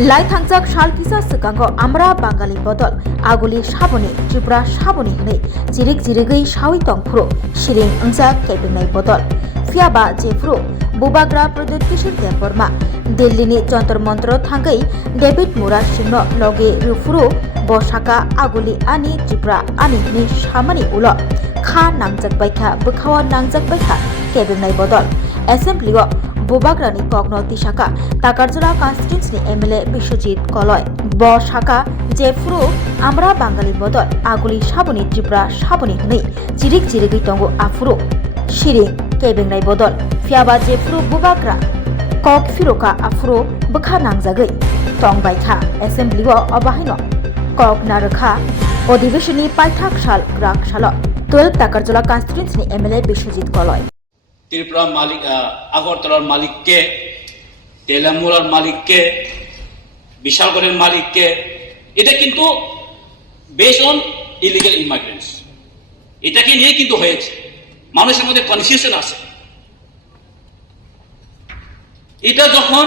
লাই थांजाक साल किसा सिगांगो आमरा बांगाली बदल आगुली साबनि त्रिपुरा साबनि हनै जिरिक जिरिगै सावि तंफुरो शिरिं अंजा केबिनाय बदल फियाबा जेफ्रु बुबाग्रा प्रदुत किशोर देवबर्मा दिल्लीनि जंतर मंतर थांगै डेविड मुरा सिंह लगे रुफुरो बसाका आगुली आनि त्रिपुरा आनि हनै सामानि उल खा नांजाक बायखा बोखावा नांजाक बायखा केबिनाय बदल एसेम्बलिओ बुबाग्रानि कग्न तिशाका ताकारजोला कन्स्टिट्युन्सिनि एमएलए बिश्वजित कलय ब शाखा जेफ्रु आमरा बांगाली बदल आगुली साबनि त्रिपुरा साबनि हनै जिरिक जिरिगै तंगो आफुरो शिरिं केबिनाय बदल फियाबा जेफ्रु बुबाग्रा कक फिरोका आफुरो बोखा नांजागै तं बायखा एसेम्बलिओ अबाहायनो कक नारखा अधिवेशननि पाइथाक साल ग्राक साल 12 ताकारजोला कन्स्टिट्युन्सिनि एमएलए बिश्वजित कलय त्रिपुरा मालिक আগরতলার মালিককে তেলামুলার মালিককে বিশালগড়ের মালিককে এটা কিন্তু বেসড অন ইলিগাল ইমিগ্রেন্টস এটাকে নিয়ে কিন্তু হয়েছে মানুষের মধ্যে কনফিউশন আছে এটা যখন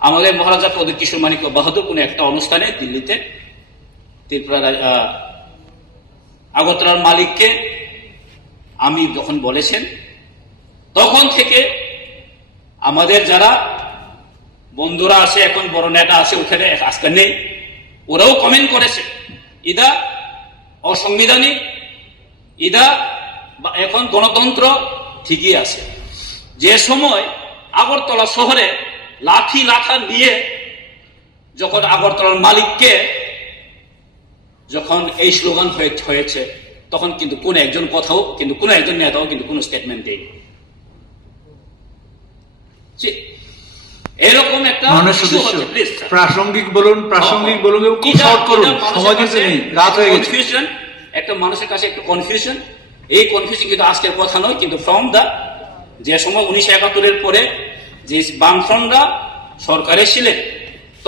আমাদের মহারাজা প্রদীপ কিশোর মানিক্য বাহাদুর কোন একটা অনুষ্ঠানে দিল্লিতে ত্রিপুরা আগরতলার মালিককে আমি যখন বলেছেন তখন থেকে আমাদের যারা বন্ধুরা আছে এখন বড় নেতা আছে ওখানে আজকে নেই ওরাও কমেন্ট করেছে ইদা অসাংবিধানিক ইদা এখন গণতন্ত্র ঠিকই আছে যে সময় আগরতলা শহরে লাঠি লাঠা নিয়ে যখন আগরতলার মালিককে যখন এই স্লোগান হয়েছে তখন কিন্তু কোন একজন কথাও কিন্তু কোন একজন নেতাও কিন্তু কোন স্টেটমেন্ট দেয়নি এরকম একটা প্রাসঙ্গিক বলুন খুব শর্ট করুন সময় দিতে নেই রাত হয়ে গেছে কনফিউশন একটা মানুষের কাছে একটা কনফিউশন এই কনফিউশন কিন্তু আজকের কথা নয় কিন্তু ফ্রম দা যে সময় 1971 এর পরে যে বামফ্রন্টরা সরকারে ছিলেন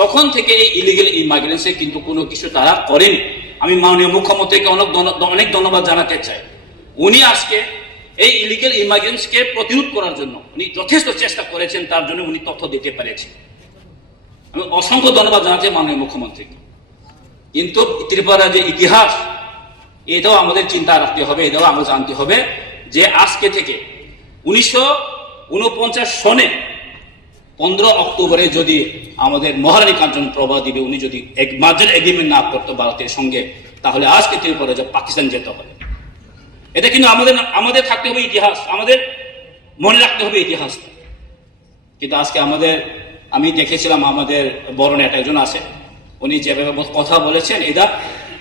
তখন থেকে এই ইলিগাল ইমিগ্রেন্টসে কিন্তু কোনো কিছু তারা করেনি আমি মাননীয় মুখ্যমন্ত্রীকে অনেক ধন্যবাদ জানাতে চাই উনি আজকে এই ইলিগাল ইমিগ্রেন্টসকে প্রতিরোধ করার জন্য উনি যথেষ্ট চেষ্টা করেছেন তার জন্য উনি তথ্য দিতে পেরেছেন আমি অসংখ্য ধন্যবাদ জানাতে মাননীয় মুখ্যমন্ত্রীকে কিন্তু ত্রিপুরার যে ইতিহাস এটাও আমাদের চিন্তা রাখতে হবে এটাও আমরা জানতে হবে যে আজকে থেকে 1949 সনে 15 অক্টোবরে যদি আমাদের মহারানী কাঞ্চন প্রভা দেবী উনি যদি এক মার্জার এগ্রিমেন্ট না করতো ভারতের সঙ্গে তাহলে আজকে ত্রিপুরা যে পাকিস্তান যেতে হবে এটা কিন্তু আমাদের থাকতে হবে ইতিহাস আমাদের মনে রাখতে হবে ইতিহাস কিন্তু আজকে আমি দেখেছিলাম আমাদের বড় নেতা একজন আছে উনি যেভাবে কথা বলেছেন এটা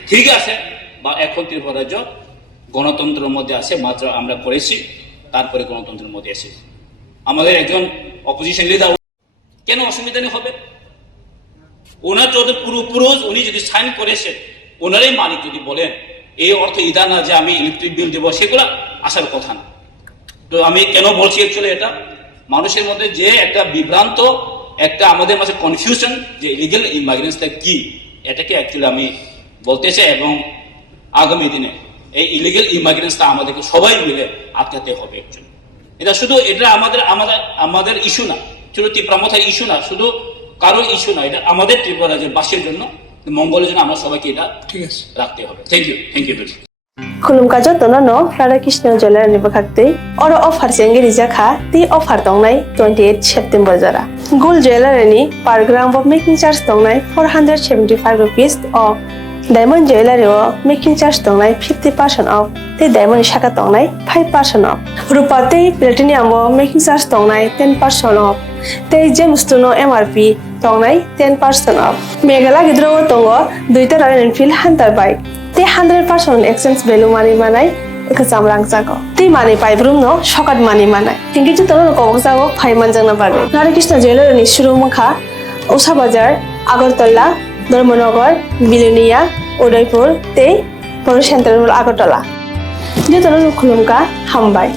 ঠিক আছে বা এখন ত্রিপুরা রাজ্য গণতন্ত্রের মধ্যে আছে মাত্র আমরা করেছি তারপরে গণতন্ত্রের মধ্যে এসেছি আমাদের একজন অপোজিশন লিডার কেন অসংবিধানিক হবে ওনার যদি পুরোপুরুষ উনি যদি সাইন করেছেন ওনারই মালিক যদি বলেন এই অর্থ ইদা না যে আমি ইলেকট্রিক বিল দেবো সেগুলো আসার কথা না তো আমি কেন বলছি অ্যাকচুয়ালি এটা মানুষের মধ্যে যে একটা বিভ্রান্ত একটা আমাদের মাঝে কনফিউশন যে ইলিগাল ইমিগ্রেন্টসটা কি এটাকে অ্যাকচুয়ালি আমি বলতে চাই এবং আগামী দিনে এই ইলিগাল ইমিগ্রেন্টসটা আমাদেরকে সবাই মিলে আটকাতে হবে অ্যাকচুয়ালি এটা শুধু এটা আমাদের ইস্যু না শুধু ত্রিপুরা মাথার ইস্যু না শুধু কারো ইস্যু না এটা আমাদের ত্রিপুরা রাজ্যের বাসীর জন্য মঙ্গলের জন্য আমরা সবাইকে এটা ঠিক আছে রাখতে হবে থ্যাংক ইউ खुलुमकाजो तोनो राधाकृष्ण जलारानि बखाक्ते और ऑफर सेंगे रिजाखा ती ऑफर दंनाय 28 सेप्टेम्बर जरा gold jewellery per gram off making charge दंनाय 475 रुपीस और डायमंड ज्वेलरी मेकिंग चार्ज दंनाय 50% ऑफ ते डायमंड शाखा दंनाय 5% ऑफ रूपा ते प्लेटिनियम मेकिंग चार्ज दंनाय 10% ऑफ ते जेमस्टोनो एमआरपी दंनाय 10% ऑफ मेघाला गिद्रो दंगो दुइटा रॉयल एनफील्ड हंटर बाइक ते 100% एक्सचेंज वैल्यू मानि मानाय एकजाम रां जागो ते मानि पाइब्रुम नो शकात मानि मानाय थिंकिजो तनो कबक जागो फाइमान जंगना बागे राधाकृष्ण ज्वेलरी शुरू मखा उषा बाजार আগরতলা धर्मनगर बिलुनिया उदयपुर ते बर सेंट्रल আগরতলা जे तनो खुलुमका हामबाय